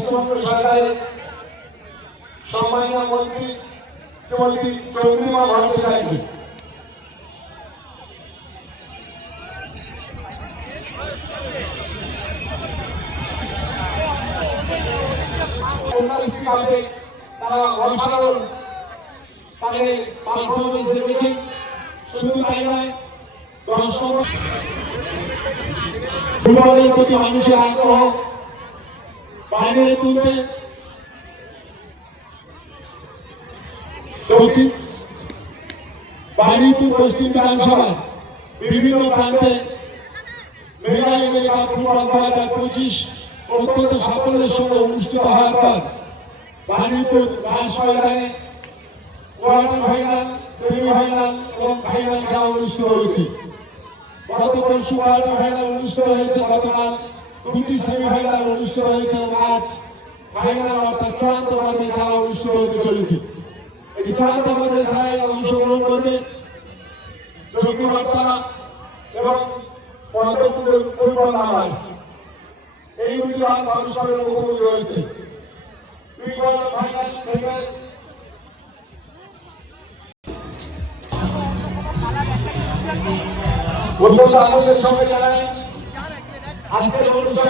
পশ্চিমবঙ্গ সরকারের সম্মানীয় মন্ত্রী শ্রীমতী চন্দ্রিমা ভট্টাচার্য তারা অসাধারণ তাদের পারফরমেন্স রেখেছেন শুধু তাই নয় প্রতি মানুষের আগ্রহ বাইরে তুলতে। বাড়িপুর পশ্চিম বিধানসভা, বিভিন্ন প্রান্তে মেগা এমএলএ কাপ হাজার পঁচিশ অত্যন্ত সাফল্যের সঙ্গে অনুষ্ঠিত হওয়ার পর বাড়িপুর রাস ময়দানে কোয়ার্টার ফাইনাল, সেমিফাইনাল এবং ফাইনাল খেলা অনুষ্ঠিত হয়েছে। গত পরশু কোয়ার্টার ফাইনাল অনুষ্ঠিত হয়েছে, গতকাল দুটি সেমিফাইনাল অনুষ্ঠিত হয়েছে এবং আজ ফাইনাল অর্থাৎ চূড়ান্ত পর্বের খেলা অনুষ্ঠিত হতে চলেছে। এই চূড়ান্ত পর্বের খেলায় অংশগ্রহণ করবে এবং পদ্মপুরের ফুটবল এই দুটি দল পরস্পরের মুখোমুখি রয়েছে। আনন্দের সঙ্গে জানাই আজকের অনুষ্ঠান